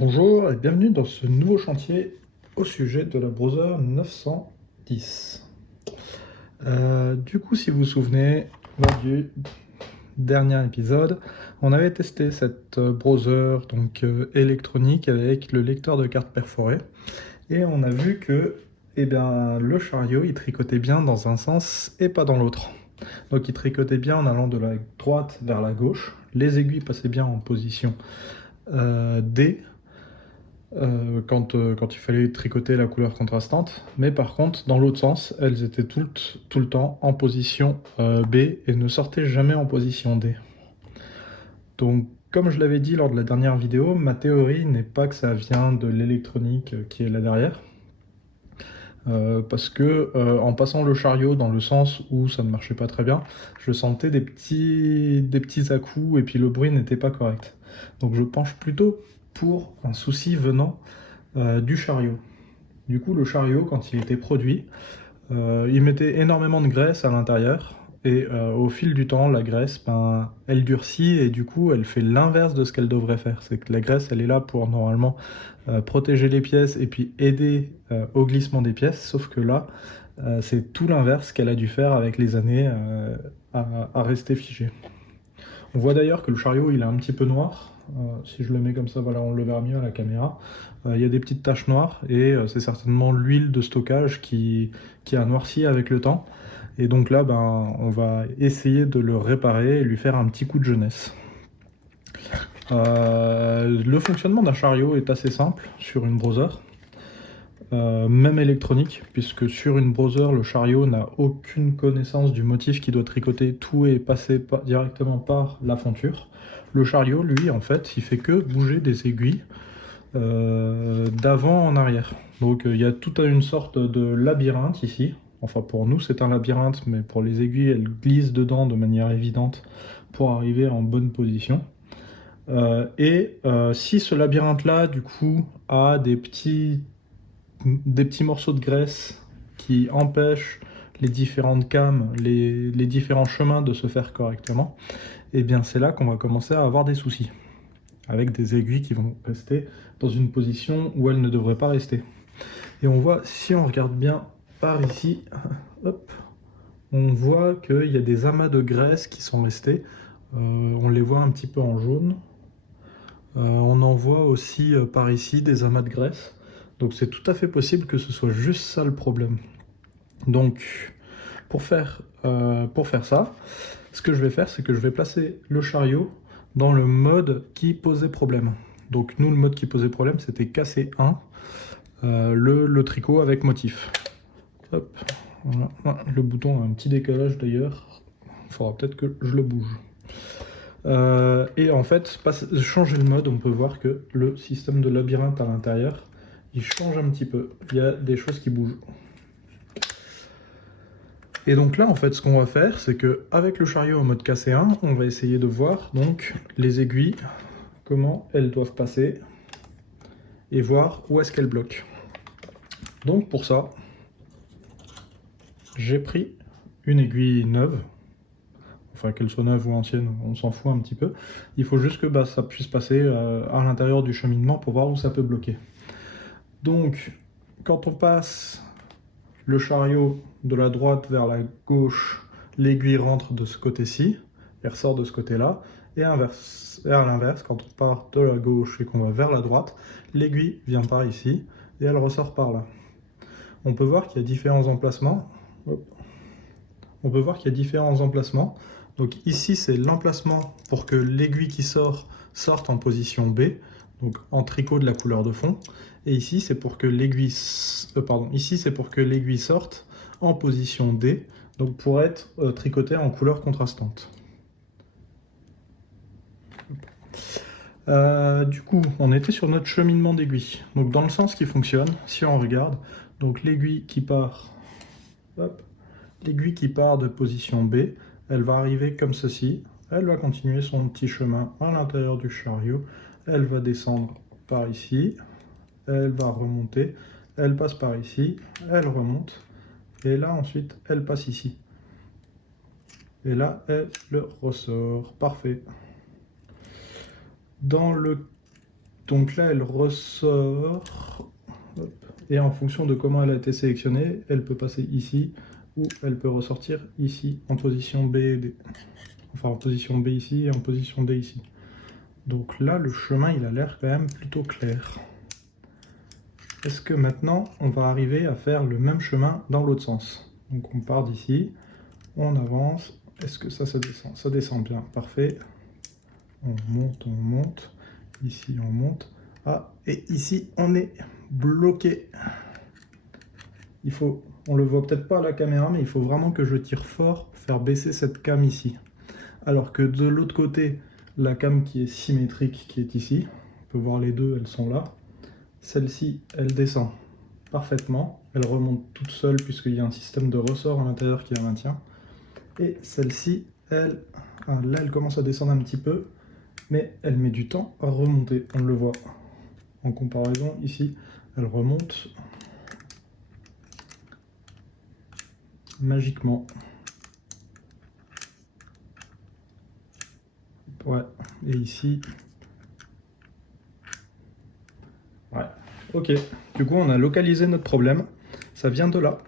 Bonjour et bienvenue dans ce nouveau chantier au sujet de la Browser 910. Du coup, si vous vous souvenez, lors du dernier épisode, on avait testé cette browser électronique avec le lecteur de cartes perforées et on a vu que le chariot il tricotait bien dans un sens et pas dans l'autre. Donc il tricotait bien en allant de la droite vers la gauche, les aiguilles passaient bien en position D quand il fallait tricoter la couleur contrastante, mais par contre, dans l'autre sens, elles étaient tout le temps en position B et ne sortaient jamais en position D. Donc, comme je l'avais dit lors de la dernière vidéo, ma théorie n'est pas que ça vient de l'électronique qui est là derrière, parce que en passant le chariot dans le sens où ça ne marchait pas très bien, je sentais des petits à-coups et puis le bruit n'était pas correct. Donc je penche plutôt pour un souci venant du chariot. Du coup, le chariot, quand il était produit, il mettait énormément de graisse à l'intérieur, et au fil du temps, la graisse, elle durcit, et du coup, elle fait l'inverse de ce qu'elle devrait faire. C'est que la graisse, elle est là pour, normalement, protéger les pièces, et puis aider au glissement des pièces, sauf que là, c'est tout l'inverse qu'elle a dû faire avec les années à rester figée. On voit d'ailleurs que le chariot il est un petit peu noir. Si je le mets comme ça, voilà, on le verra mieux à la caméra. Il y a des petites taches noires et c'est certainement l'huile de stockage qui a noirci avec le temps. Et donc là, on va essayer de le réparer et lui faire un petit coup de jeunesse. Le fonctionnement d'un chariot est assez simple sur une browser. Même électronique, puisque sur une browser, le chariot n'a aucune connaissance du motif qui doit tricoter, tout est passé directement par la fonture. Le chariot, lui, en fait, il fait que bouger des aiguilles d'avant en arrière. Donc il y a toute une sorte de labyrinthe ici. Enfin, pour nous, c'est un labyrinthe, mais pour les aiguilles, elles glissent dedans de manière évidente pour arriver en bonne position. Si ce labyrinthe-là, du coup, a des petits morceaux de graisse qui empêchent les différentes cames, les différents chemins de se faire correctement, et bien c'est là qu'on va commencer à avoir des soucis, avec des aiguilles qui vont rester dans une position où elles ne devraient pas rester. Et on voit, si on regarde bien par ici, hop, on voit qu'il y a des amas de graisse qui sont restés. On les voit un petit peu en jaune. On en voit aussi par ici des amas de graisse. Donc c'est tout à fait possible que ce soit juste ça le problème. Donc pour faire ça, ce que je vais faire, c'est que je vais placer le chariot dans le mode qui posait problème. Donc nous, le mode qui posait problème, c'était casser 1, le tricot avec motif. Hop, voilà. Le bouton a un petit décalage d'ailleurs, il faudra peut-être que je le bouge. Et en fait, changer le mode, on peut voir que le système de labyrinthe à l'intérieur, il change un petit peu. Il y a des choses qui bougent. Et donc là, en fait, ce qu'on va faire, c'est que avec le chariot en mode cassé 1, on va essayer de voir donc les aiguilles, comment elles doivent passer, et voir où est-ce qu'elles bloquent. Donc pour ça, j'ai pris une aiguille neuve. Enfin, qu'elle soit neuve ou ancienne, on s'en fout un petit peu. Il faut juste que ça puisse passer à l'intérieur du cheminement pour voir où ça peut bloquer. Donc, quand on passe le chariot de la droite vers la gauche, l'aiguille rentre de ce côté-ci, et ressort de ce côté-là, et à l'inverse, quand on part de la gauche et qu'on va vers la droite, l'aiguille vient par ici, et elle ressort par là. On peut voir qu'il y a différents emplacements. On peut voir qu'il y a différents emplacements. Donc ici, c'est l'emplacement pour que l'aiguille qui sorte en position B, donc en tricot de la couleur de fond. Et ici, c'est pour que l'aiguille sorte en position D, donc pour être tricotée en couleur contrastante. Du coup, on était sur notre cheminement d'aiguille. Donc dans le sens qui fonctionne, si on regarde, donc l'aiguille qui part, l'aiguille qui part de position B, elle va arriver comme ceci, elle va continuer son petit chemin à l'intérieur du chariot, elle va descendre par ici, elle va remonter, elle passe par ici, elle remonte, et là ensuite elle passe ici. Et là elle le ressort, parfait. Dans le Donc là, elle ressort. Hop. Et en fonction de comment elle a été sélectionnée, elle peut passer ici ou elle peut ressortir ici en position B et D. Enfin, en position B ici et en position D ici. Donc là, le chemin, il a l'air quand même plutôt clair. Est-ce que maintenant, on va arriver à faire le même chemin dans l'autre sens? Donc on part d'ici, on avance. Est-ce que ça descend? Ça descend bien, parfait. On monte. Ici, on monte. Ah, et ici, on est bloqué. On le voit peut-être pas à la caméra, mais il faut vraiment que je tire fort pour faire baisser cette cam ici. Alors que de l'autre côté, la cam qui est symétrique, qui est ici, on peut voir les deux, elles sont là. Celle-ci, elle descend parfaitement. Elle remonte toute seule puisqu'il y a un système de ressort à l'intérieur qui la maintient. Et celle-ci, là, elle commence à descendre un petit peu, mais elle met du temps à remonter. On le voit. En comparaison, ici, elle remonte magiquement. Ouais, et ici... Ouais, ok. Du coup, on a localisé notre problème. Ça vient de là.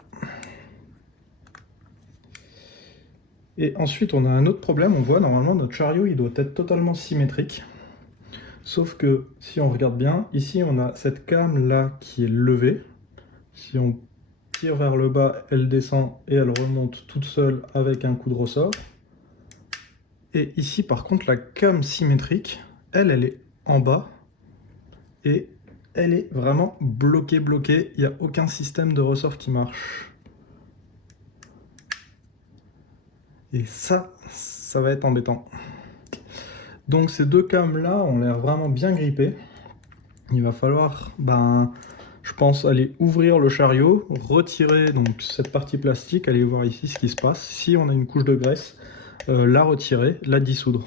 Et ensuite, on a un autre problème. On voit, normalement, notre chariot, il doit être totalement symétrique. Sauf que, si on regarde bien, ici, on a cette came-là qui est levée. Si on tire vers le bas, elle descend et elle remonte toute seule avec un coup de ressort. Et ici, par contre, la came symétrique, elle est en bas. Et elle est vraiment bloquée. Il n'y a aucun système de ressort qui marche. Et ça va être embêtant. Donc ces deux cames là ont l'air vraiment bien grippées. Il va falloir, je pense, aller ouvrir le chariot, retirer donc cette partie plastique, aller voir ici ce qui se passe. Si on a une couche de graisse, la retirer, la dissoudre.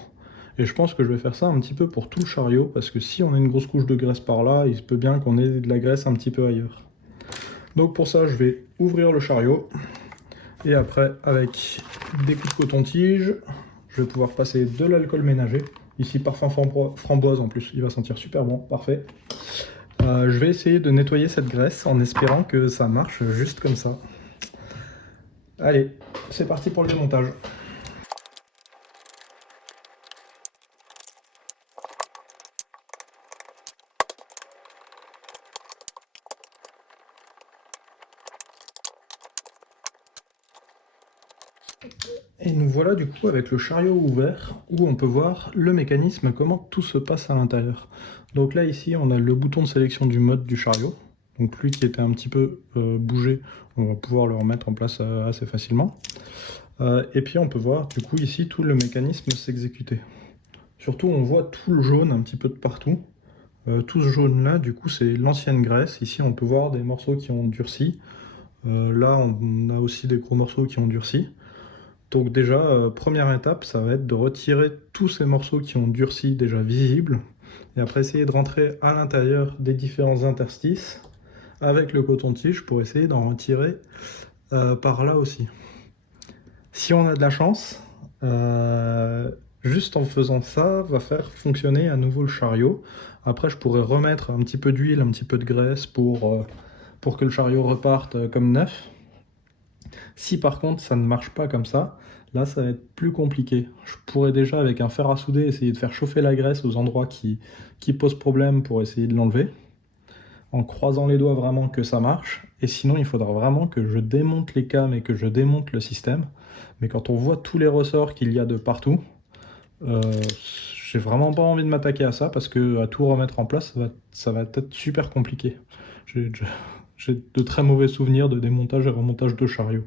Et je pense que je vais faire ça un petit peu pour tout le chariot, parce que si on a une grosse couche de graisse par là, il se peut bien qu'on ait de la graisse un petit peu ailleurs. Donc pour ça, je vais ouvrir le chariot. Et après, avec des coups de coton-tige, je vais pouvoir passer de l'alcool ménager. Ici, parfum framboise en plus, il va sentir super bon, parfait. Je vais essayer de nettoyer cette graisse en espérant que ça marche juste comme ça. Allez, c'est parti pour le démontage. Et nous voilà du coup avec le chariot ouvert où on peut voir le mécanisme, comment tout se passe à l'intérieur. Donc là ici on a le bouton de sélection du mode du chariot. Donc lui qui était un petit peu bougé, on va pouvoir le remettre en place assez facilement. Et puis on peut voir du coup ici tout le mécanisme s'exécuter. Surtout on voit tout le jaune un petit peu de partout. Tout ce jaune là du coup c'est l'ancienne graisse. Ici on peut voir des morceaux qui ont durci. Là on a aussi des gros morceaux qui ont durci. Donc déjà, première étape, ça va être de retirer tous ces morceaux qui ont durci déjà visibles, et après essayer de rentrer à l'intérieur des différents interstices avec le coton-tige pour essayer d'en retirer par là aussi. Si on a de la chance, juste en faisant ça, va faire fonctionner à nouveau le chariot. Après, je pourrais remettre un petit peu d'huile, un petit peu de graisse pour que le chariot reparte comme neuf. Si par contre ça ne marche pas comme ça, là ça va être plus compliqué. Je pourrais déjà avec un fer à souder essayer de faire chauffer la graisse aux endroits qui posent problème pour essayer de l'enlever, en croisant les doigts vraiment que ça marche. Et sinon il faudra vraiment que je démonte les cames et que je démonte le système. Mais quand on voit tous les ressorts qu'il y a de partout, j'ai vraiment pas envie de m'attaquer à ça parce que à tout remettre en place, ça va être super compliqué. J'ai de très mauvais souvenirs de démontage et remontage de chariot.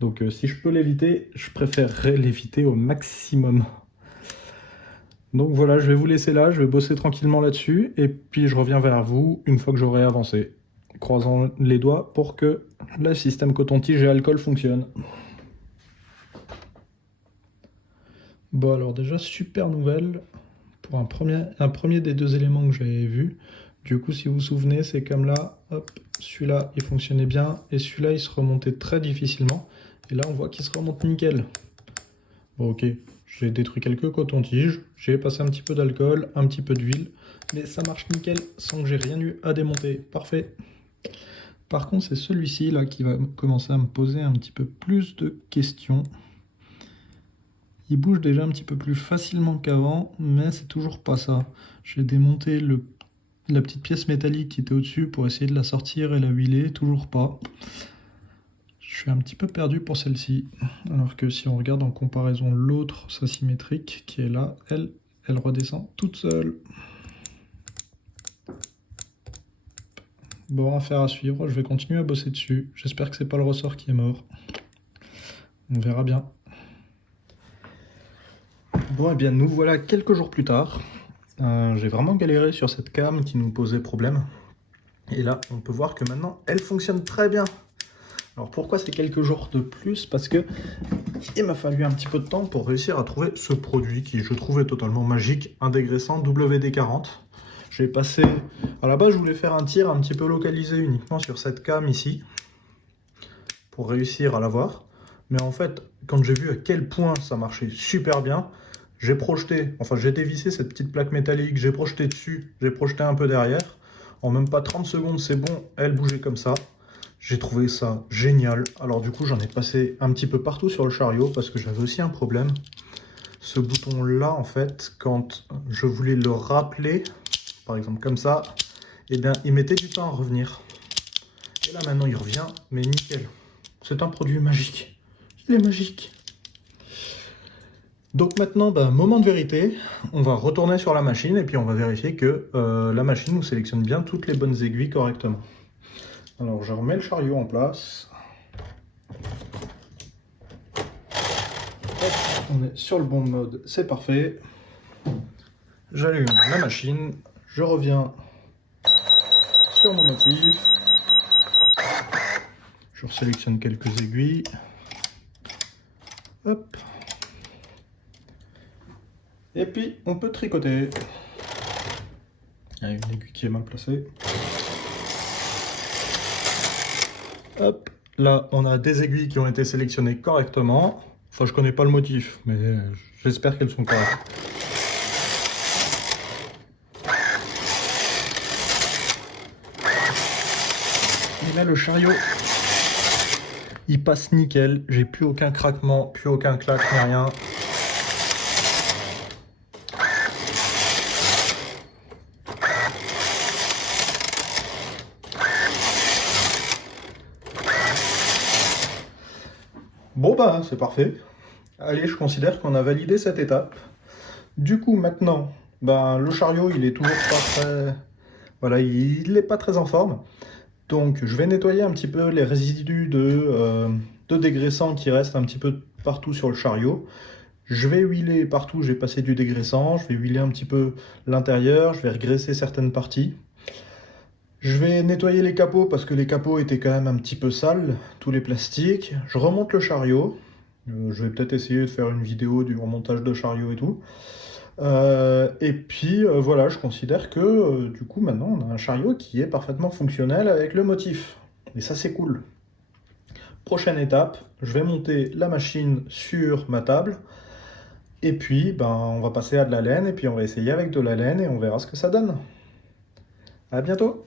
Donc si je peux l'éviter, je préférerais l'éviter au maximum. Donc voilà, je vais vous laisser là, je vais bosser tranquillement là-dessus, et puis je reviens vers vous une fois que j'aurai avancé. Croisons les doigts pour que le système coton-tige et alcool fonctionne. Bon alors déjà, super nouvelle pour un premier des deux éléments que j'avais vu. Du coup, si vous vous souvenez, c'est comme là, hop, celui-là, il fonctionnait bien, et celui-là, il se remontait très difficilement. Et là, on voit qu'il se remonte nickel. Bon, ok, j'ai détruit quelques cotons-tiges, j'ai passé un petit peu d'alcool, un petit peu d'huile, Mais ça marche nickel sans que j'ai rien eu à démonter. Parfait. Par contre, c'est celui-ci là qui va commencer à me poser un petit peu plus de questions. Il bouge déjà un petit peu plus facilement qu'avant, mais c'est toujours pas ça. J'ai démonté la petite pièce métallique qui était au-dessus pour essayer de la sortir et la huiler, toujours pas. Je suis un petit peu perdu pour celle-ci. Alors que si on regarde en comparaison l'autre, sa symétrique, qui est là, elle redescend toute seule. Bon, affaire à suivre, je vais continuer à bosser dessus. J'espère que c'est pas le ressort qui est mort. On verra bien. Bon, et bien nous voilà quelques jours plus tard. J'ai vraiment galéré sur cette cam qui nous posait problème. Et là, on peut voir que maintenant, elle fonctionne très bien. Alors pourquoi c'est quelques jours de plus? Parce que il m'a fallu un petit peu de temps pour réussir à trouver ce produit qui je trouvais totalement magique, un dégraissant WD-40. J'ai passé... À la base, je voulais faire un tir un petit peu localisé uniquement sur cette cam ici, pour réussir à l'avoir. Mais en fait, quand j'ai vu à quel point ça marchait super bien, j'ai projeté, enfin j'ai dévissé cette petite plaque métallique, j'ai projeté dessus, j'ai projeté un peu derrière. En même pas 30 secondes, c'est bon, elle bougeait comme ça. J'ai trouvé ça génial. Alors du coup, j'en ai passé un petit peu partout sur le chariot parce que j'avais aussi un problème. Ce bouton-là, en fait, quand je voulais le rappeler, par exemple comme ça, eh bien, il mettait du temps à revenir. Et là, maintenant, il revient, mais nickel. C'est un produit magique. Il est magique. Donc maintenant, moment de vérité, on va retourner sur la machine et puis on va vérifier que la machine nous sélectionne bien toutes les bonnes aiguilles correctement. Alors je remets le chariot en place. Hop, on est sur le bon mode, c'est parfait. J'allume la machine, je reviens sur mon motif. Je sélectionne quelques aiguilles. Hop. Et puis on peut tricoter. Il y a une aiguille qui est mal placée. Hop, là on a des aiguilles qui ont été sélectionnées correctement. Enfin, je connais pas le motif, mais j'espère qu'elles sont correctes. Et là le chariot, il passe nickel. J'ai plus aucun craquement, plus aucun claque, ni rien. Bon c'est parfait. Allez, je considère qu'on a validé cette étape. Du coup, maintenant, le chariot, il est toujours pas très... Voilà, il n'est pas très en forme. Donc, je vais nettoyer un petit peu les résidus de dégraissant qui restent un petit peu partout sur le chariot. Je vais huiler partout, j'ai passé du dégraissant. Je vais huiler un petit peu l'intérieur. Je vais regraisser certaines parties. Je vais nettoyer les capots parce que les capots étaient quand même un petit peu sales, tous les plastiques. Je remonte le chariot. Je vais peut-être essayer de faire une vidéo du remontage de chariot et tout. Et puis voilà, je considère que du coup maintenant on a un chariot qui est parfaitement fonctionnel avec le motif. Et ça c'est cool. Prochaine étape, je vais monter la machine sur ma table. Et puis on va passer à de la laine et puis on va essayer avec de la laine et on verra ce que ça donne. À bientôt!